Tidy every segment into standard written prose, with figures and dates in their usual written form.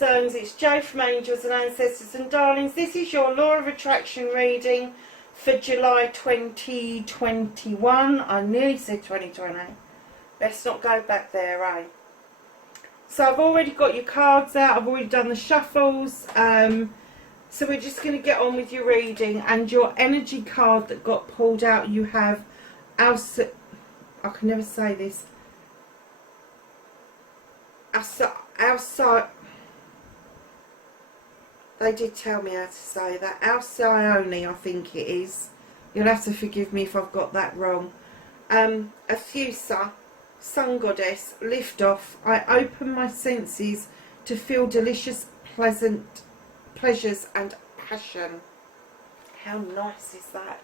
concerns. It's Jo from Angels and Ancestors and Darlings. This is your Law of Attraction reading for July 2021. I nearly said 2020. Let's not go back there, eh? So I've already got your cards out. I've already done the shuffles. So we're just going to get on with your reading. And your energy card that got pulled out, you have I can never say this. Outside. They did tell me how to say that. Alcyone, I think it is. You'll have to forgive me if I've got that wrong. Athusa, Sun Goddess, lift off. I open my senses to feel delicious, pleasant pleasures and passion. How nice is that?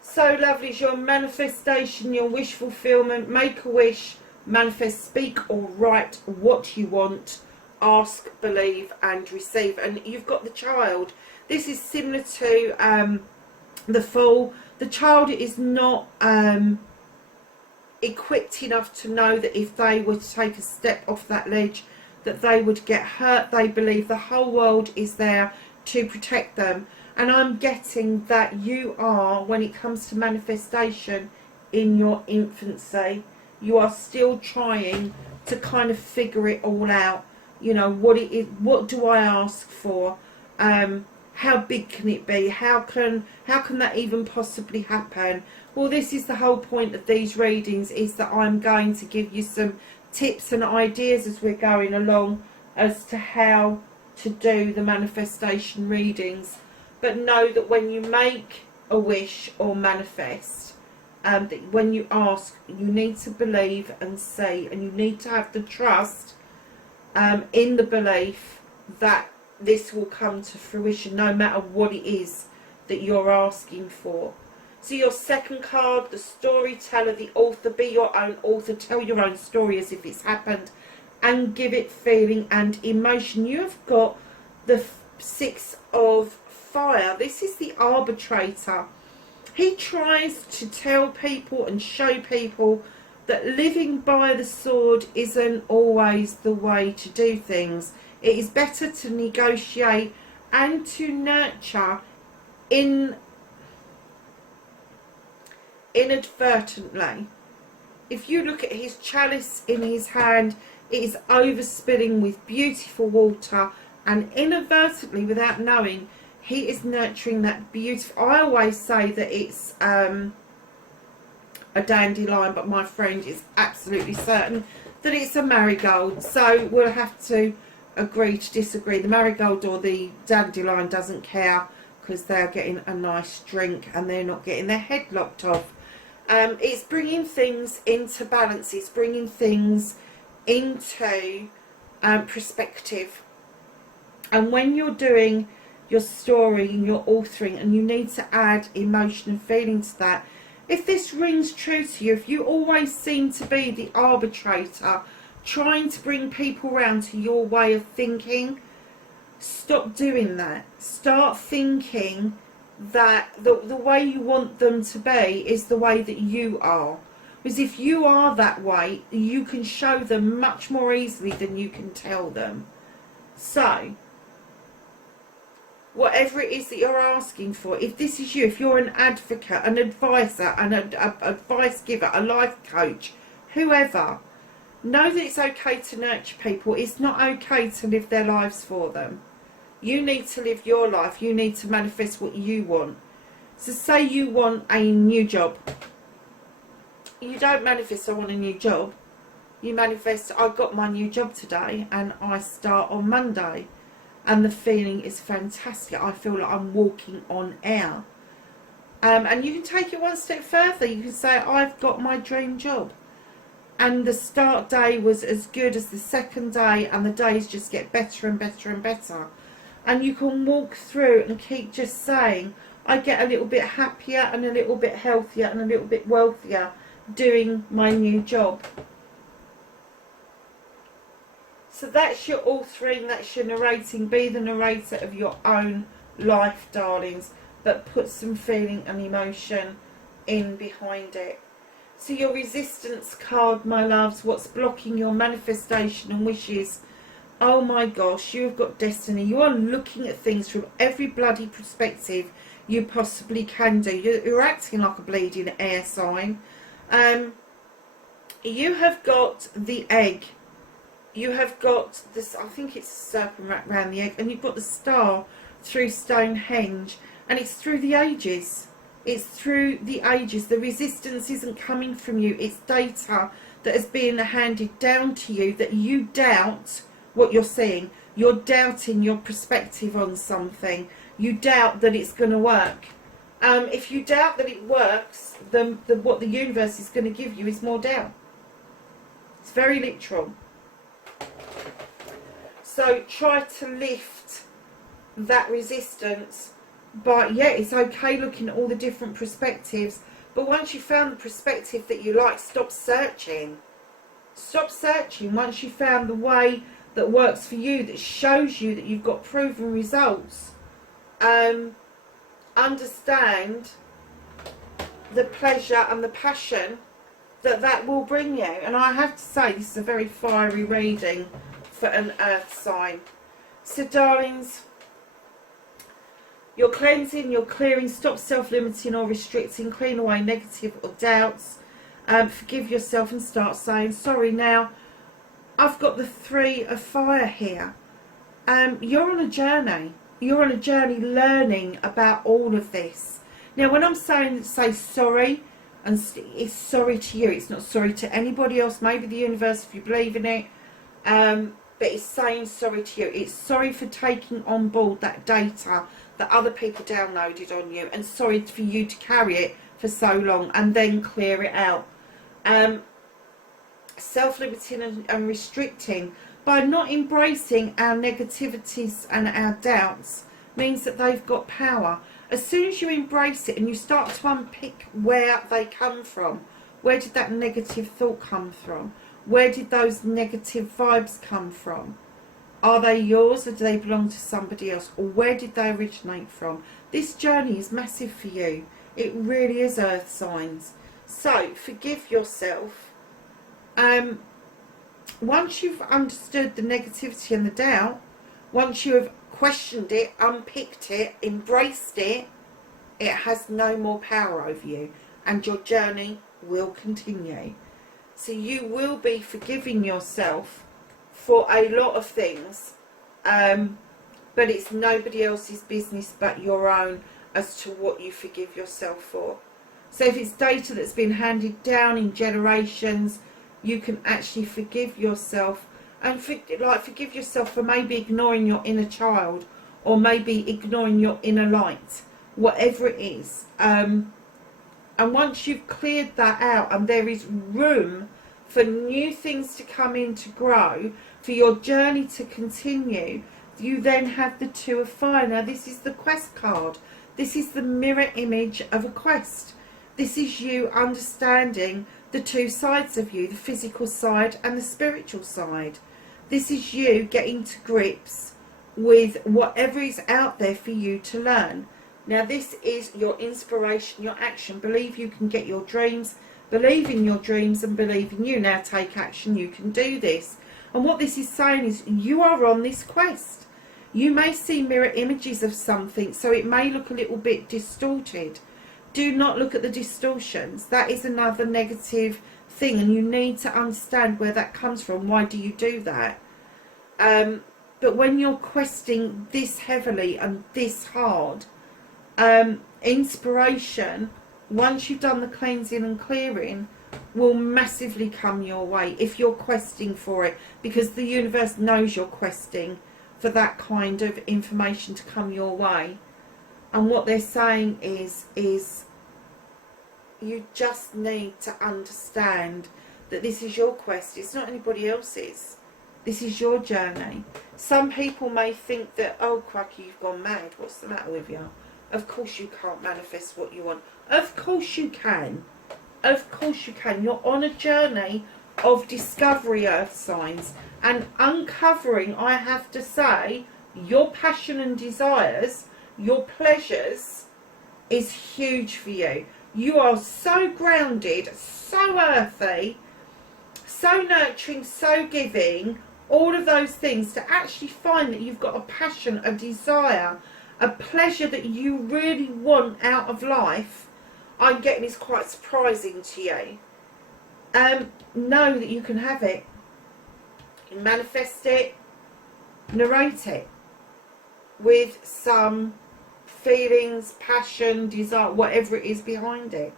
So lovely is your manifestation, your wish fulfillment. Make a wish, manifest, speak or write what you want. Ask, believe and receive. And you've got the Child. This is similar to the Fool. The Child is not equipped enough to know that if they were to take a step off that ledge that they would get hurt. They believe the whole world is there to protect them. And I'm getting that you are, when it comes to manifestation, in your infancy. You are still trying to kind of figure it all out. You know, what it is, what do I ask for? How big can it be? How can that even possibly happen? Well, this is the whole point of these readings, is that I'm going to give you some tips and ideas as we're going along as to how to do the manifestation readings. But know that when you make a wish or manifest, that when you ask, you need to believe and say, and you need to have the trust in the belief that this will come to fruition, no matter what it is that you're asking for. So your second card, the storyteller, the author. Be your own author. Tell your own story as if it's happened, and give it feeling and emotion. You have got the Six of Fire. This is the arbitrator. He tries to tell people and show people that living by the sword isn't always the way to do things. It is better to negotiate and to nurture inadvertently. If you look at his chalice in his hand, it is overspilling with beautiful water, and inadvertently, without knowing, he is nurturing that beautiful. I always say that it's a dandelion, but my friend is absolutely certain that it's a marigold. So we'll have to agree to disagree. The marigold or the dandelion doesn't care, because they're getting a nice drink and they're not getting their head locked off. It's bringing things into balance. It's bringing things into perspective. And when you're doing your story and your authoring, and you need to add emotion and feeling to that, if this rings true to you, if you always seem to be the arbitrator trying to bring people around to your way of thinking, stop doing that. Start thinking that the way you want them to be is the way that you are. Because if you are that way, you can show them much more easily than you can tell them. So whatever it is that you're asking for, if this is you, if you're an advocate, an advisor, an advice giver, a life coach, whoever, know that it's okay to nurture people. It's not okay to live their lives for them. You need to live your life. You need to manifest what you want. So say you want a new job. You don't manifest, I want a new job. You manifest, I got my new job today and I start on Monday. And the feeling is fantastic. I feel like I'm walking on air. And you can take it one step further. You can say, I've got my dream job. And the start day was as good as the second day, and the days just get better and better and better. And you can walk through and keep just saying, I get a little bit happier and a little bit healthier and a little bit wealthier doing my new job. So that's your authoring, that's your narrating. Be the narrator of your own life, darlings, but put some feeling and emotion in behind it. So your resistance card, my loves, what's blocking your manifestation and wishes? Oh my gosh, you have got destiny. You are looking at things from every bloody perspective you possibly can do. You're acting like a bleeding air sign. You have got the egg. You have got this, I think it's a serpent wrapped around the egg, and you've got the star through Stonehenge, and it's through the ages. It's through the ages. The resistance isn't coming from you. It's data that is being handed down to you that you doubt what you're seeing. You're doubting your perspective on something. You doubt that it's going to work. If you doubt that it works, then what the universe is going to give you is more doubt. It's very literal. So try to lift that resistance. But yeah, it's okay looking at all the different perspectives. But once you've found the perspective that you like, stop searching. Stop searching. Once you've found the way that works for you, that shows you that you've got proven results, understand the pleasure and the passion that will bring you. And I have to say, this is a very fiery reading for an earth sign. So darlings, you're cleansing, you're clearing, stop self-limiting or restricting, clean away negative or doubts, forgive yourself and start saying sorry. Now, I've got the 3 of fire here. You're on a journey. You're on a journey learning about all of this. Now, when I'm saying say sorry, and it's sorry to you, it's not sorry to anybody else, maybe the universe if you believe in it, but it's saying sorry to you. It's sorry for taking on board that data that other people downloaded on you, and sorry for you to carry it for so long and then clear it out. Self-limiting and restricting by not embracing our negativities and our doubts means that they've got power. As soon as you embrace it and you start to unpick where they come from, where did that negative thought come from? Where did those negative vibes come from? Are they yours or do they belong to somebody else? Or where did they originate from? This journey is massive for you. It really is, earth signs. So forgive yourself. Once you've understood the negativity and the doubt, once you have questioned it, unpicked it, embraced it, it has no more power over you, and your journey will continue. So you will be forgiving yourself for a lot of things, but it's nobody else's business but your own as to what you forgive yourself for. So if it's data that's been handed down in generations, you can actually forgive yourself, and forgive yourself for maybe ignoring your inner child, or maybe ignoring your inner light, whatever it is. And once you've cleared that out and there is room for new things to come in to grow, for your journey to continue, you then have the 2 of fire. Now this is the quest card. This is the mirror image of a quest. This is you understanding the 2 sides of you, the physical side and the spiritual side. This is you getting to grips with whatever is out there for you to learn. Now this is your inspiration, your action. Believe you can get your dreams, believe in your dreams and believe in you. Now take action, you can do this. And what this is saying is you are on this quest. You may see mirror images of something, so it may look a little bit distorted. Do not look at the distortions. That is another negative thing, and you need to understand where that comes from. Why do you do that? But when you're questing this heavily and this hard, inspiration, once you've done the cleansing and clearing, will massively come your way if you're questing for it, because the universe knows you're questing for that kind of information to come your way. And what they're saying is you just need to understand that this is your quest. It's not anybody else's. This is your journey. Some people may think that, oh, cracky, you've gone mad. What's the matter with you? Of course you can't manifest what you want. Of course you can. Of course you can. You're on a journey of discovery, earth signs, and uncovering, I have to say, your passion and desires, your pleasures, is huge for you. You are so grounded, so earthy, so nurturing, so giving. all of those things, to actually find that you've got a passion, a desire, a pleasure that you really want out of life, I'm getting is quite surprising to you. Know that you can have it. Manifest it, narrate it with some feelings, passion, desire, whatever it is behind it.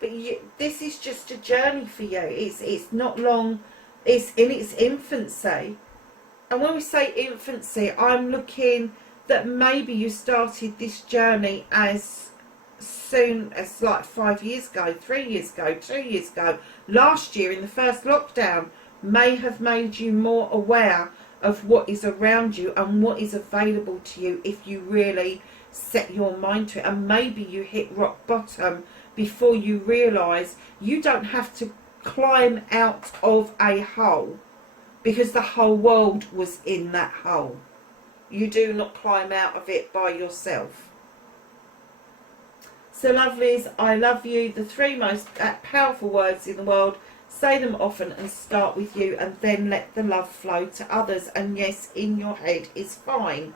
But this is just a journey for you. It's not long. It's in its infancy. And when we say infancy, I'm looking that maybe you started this journey as soon as like 5 years ago, 3 years ago, 2 years ago. Last year in the first lockdown may have made you more aware of what is around you and what is available to you if you really set your mind to it. And maybe you hit rock bottom before you realise you don't have to climb out of a hole because the whole world was in that hole. You do not climb out of it by yourself. So lovelies, I love you. The 3 most powerful words in the world. Say them often and start with you, and then let the love flow to others. And yes, in your head is fine.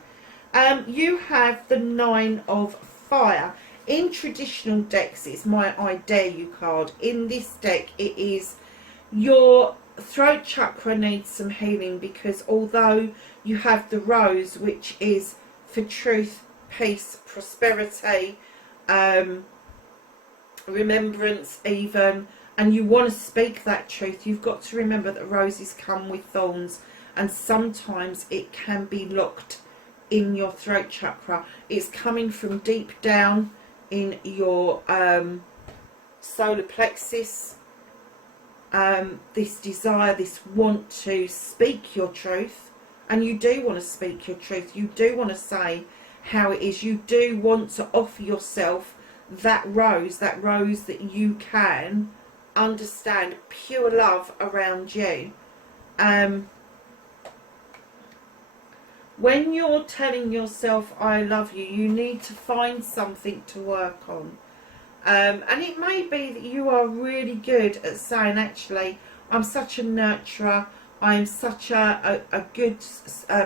You have the 9 of Fire. In traditional decks, it's my I Dare You card. In this deck, it is your throat chakra needs some healing, because although you have the Rose, which is for truth, peace, prosperity, remembrance even, and you want to speak that truth, you've got to remember that roses come with thorns, and sometimes it can be locked in your throat chakra. It's coming from deep down in your solar plexus, this desire, this want to speak your truth. And you do want to speak your truth, you do want to say how it is, you do want to offer yourself that rose that you can understand, pure love around you. When you're telling yourself I love you, you need to find something to work on. And it may be that you are really good at saying, actually, I'm such a nurturer, I am such a good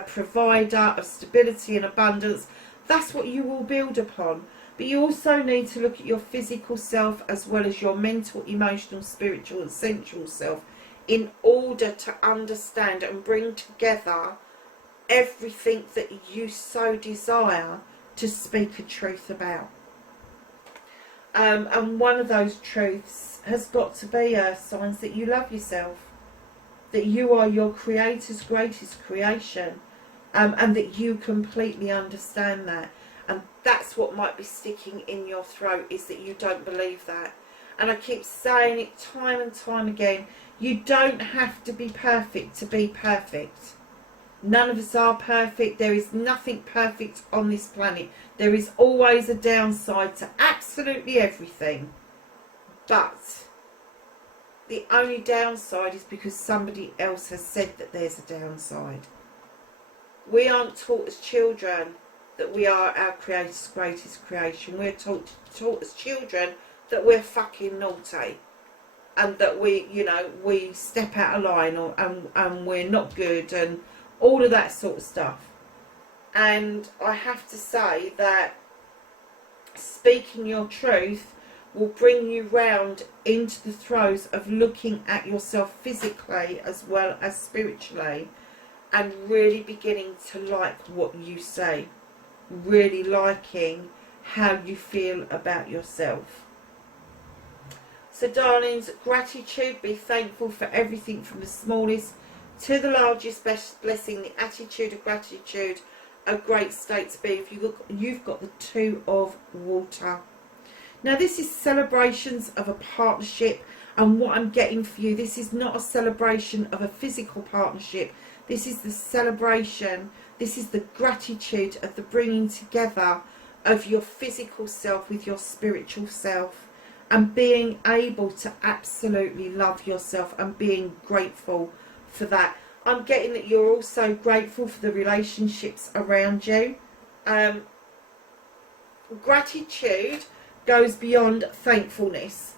provider of stability and abundance. That's what you will build upon. But you also need to look at your physical self as well as your mental, emotional, spiritual and sensual self in order to understand and bring together everything that you so desire to speak a truth about. And one of those truths has got to be, Earth signs, that you love yourself, that you are your Creator's greatest creation, and that you completely understand that. And that's what might be sticking in your throat, is that you don't believe that. And I keep saying it time and time again, you don't have to be perfect to be perfect. None of us are perfect. There is nothing perfect on this planet. There is always a downside to absolutely everything. But the only downside is because somebody else has said that there's a downside. We aren't taught as children that we are our Creator's greatest creation. We're taught as children that we're fucking naughty, and that we step out of line, and we're not good, and all of that sort of stuff. And I have to say that speaking your truth will bring you round into the throes of looking at yourself physically as well as spiritually, and really beginning to like what you say, really liking how you feel about yourself. So darlings, gratitude, be thankful for everything from the smallest to the largest blessing, the attitude of gratitude, a great state to be. If you look, you've got the 2 of Water. Now this is celebrations of a partnership, and what I'm getting for you, this is not a celebration of a physical partnership. This is the celebration, this is the gratitude of the bringing together of your physical self with your spiritual self, and being able to absolutely love yourself and being grateful for that. I'm getting that you're also grateful for the relationships around you. Gratitude goes beyond thankfulness.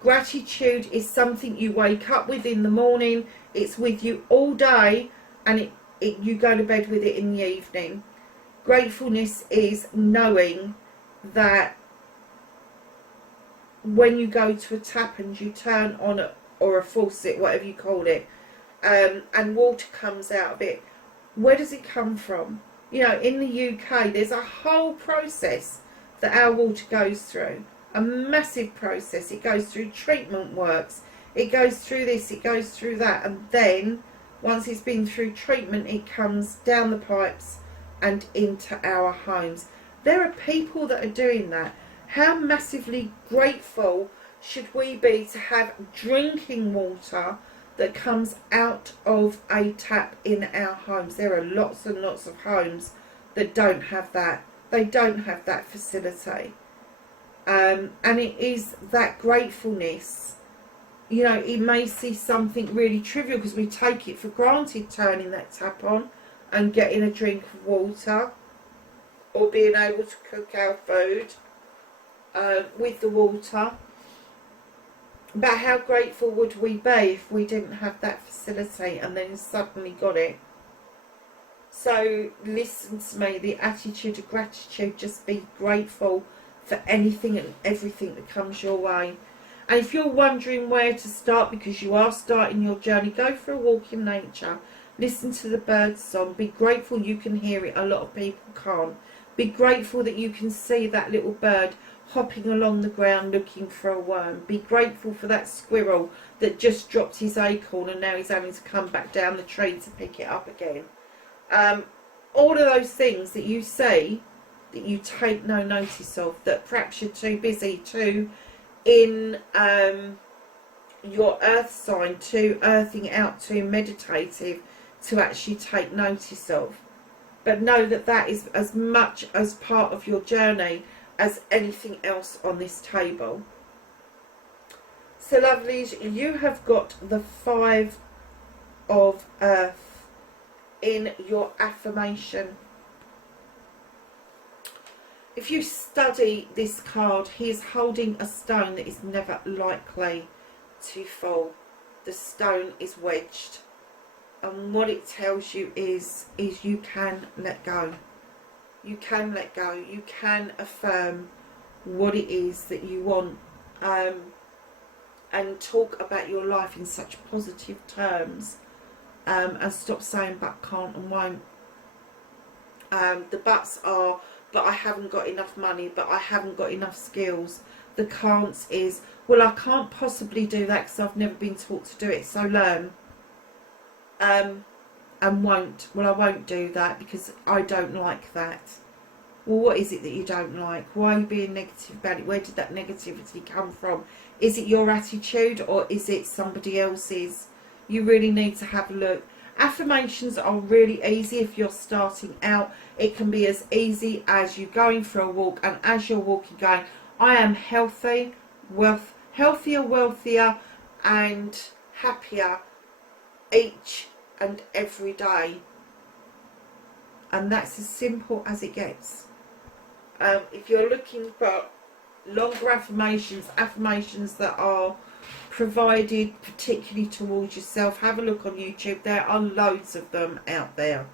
Gratitude is something you wake up with in the morning. It's with you all day, and you go to bed with it in the evening. Gratefulness is knowing that when you go to a tap and you turn on or a faucet, whatever you call it, and water comes out of it, where does it come from? You know, in the UK, there's a whole process that our water goes through. A massive process. It goes through treatment works. It goes through this, it goes through that. And then, once it's been through treatment, it comes down the pipes and into our homes. There are people that are doing that. How massively grateful should we be to have drinking water that comes out of a tap in our homes? There are lots and lots of homes that don't have that. They don't have that facility. And it is that gratefulness. You know, it may see something really trivial because we take it for granted, turning that tap on and getting a drink of water, or being able to cook our food with the water. But how grateful would we be if we didn't have that facility and then suddenly got it? So listen to me, the attitude of gratitude, just be grateful for anything and everything that comes your way. And if you're wondering where to start because you are starting your journey, go for a walk in nature, listen to the birds song, be grateful you can hear it, a lot of people can't. Be grateful that you can see that little bird hopping along the ground looking for a worm. Be grateful for that squirrel that just dropped his acorn and now he's having to come back down the tree to pick it up again. All of those things that you see that you take no notice of, that perhaps you're too busy to in your earth sign, too earthing out, too meditative to actually take notice of. But know that that is as much as part of your journey as anything else on this table. So lovelies, you have got the 5 of Earth in your affirmation. If you study this card, he is holding a stone that is never likely to fall. The stone is wedged. And what it tells you is you can let go. You can let go. You can affirm what it is that you want. And talk about your life in such positive terms. And stop saying but, can't and won't. The buts are, but I haven't got enough money, but I haven't got enough skills. The can'ts is, well, I can't possibly do that because I've never been taught to do it, so learn. And won't, well, I won't do that because I don't like that. Well, what is it that you don't like? Why are you being negative about it? Where did that negativity come from? Is it your attitude or is it somebody else's? You really need to have a look. Affirmations are really easy if you're starting out. It can be as easy as you going for a walk, and as you're walking going, I am healthy, healthier, wealthier and happier each and every day. And that's as simple as it gets. If you're looking for longer affirmations that are provided particularly towards yourself, have a look on YouTube. There are loads of them out there.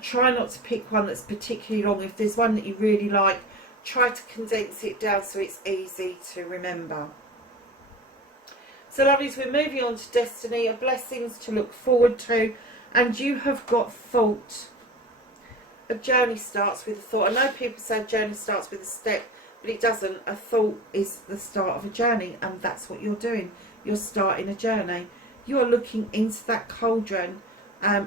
Try not to pick one that's particularly long. If there's one that you really like, try to condense it down so it's easy to remember. So lovelies, we're moving on to destiny, blessings to look forward to, and you have got thought. A journey starts with a thought. I know people say a journey starts with a step, but it doesn't. A thought is the start of a journey, and that's what you're doing. You're starting a journey. You are looking into that cauldron,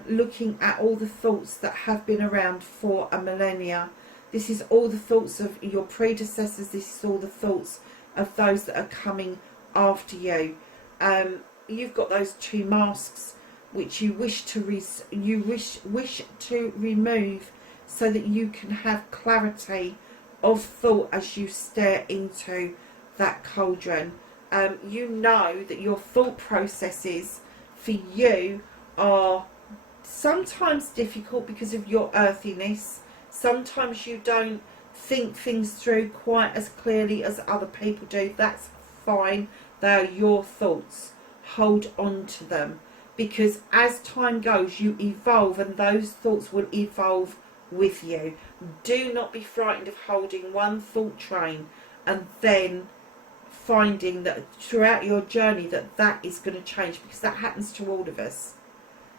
looking at all the thoughts that have been around for a millennia. This is all the thoughts of your predecessors. This is all the thoughts of those that are coming after you. You've got those 2 masks which you wish to wish to remove, so that you can have clarity of thought as you stare into that cauldron. You know that your thought processes for you are sometimes difficult because of your earthiness. Sometimes you don't think things through quite as clearly as other people do. That's fine. They are your thoughts. Hold on to them. because as time goes you evolve, and those thoughts will evolve with you. Do not be frightened of holding one thought train and then finding that throughout your journey that is going to change, because that happens to all of us.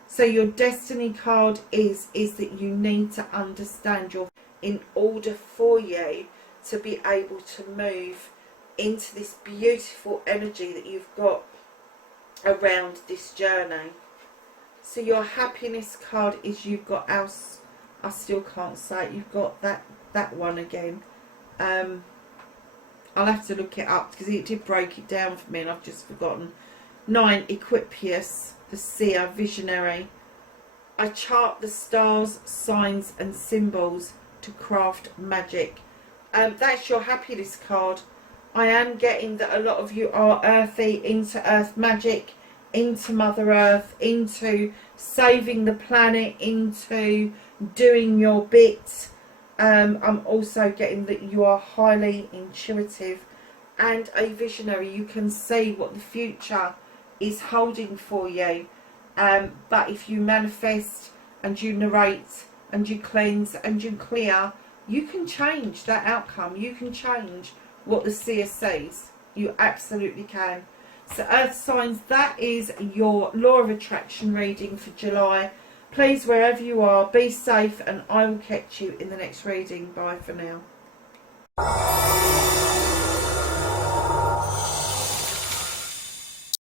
So your destiny card is that you need to understand in order for you to be able to move into this beautiful energy that you've got around this journey. So your happiness card is, you've got else, I still can't say it, you've got that one again. I'll have to look it up because it did break it down for me and I've just forgotten. 9, Equipius, the seer, visionary. I chart the stars, signs and symbols to craft magic. That's your happiness card. I am getting that a lot of you are earthy, into earth magic, into Mother Earth, into saving the planet, into doing your bit. I'm also getting that you are highly intuitive and a visionary. You can see what the future is holding for you. But if you manifest and you narrate and you cleanse and you clear, you can change that outcome. You can change what the seer says. You absolutely can. So earth signs, that is your law of attraction reading for July. Please, wherever you are, be safe, and I will catch you in the next reading. Bye for now.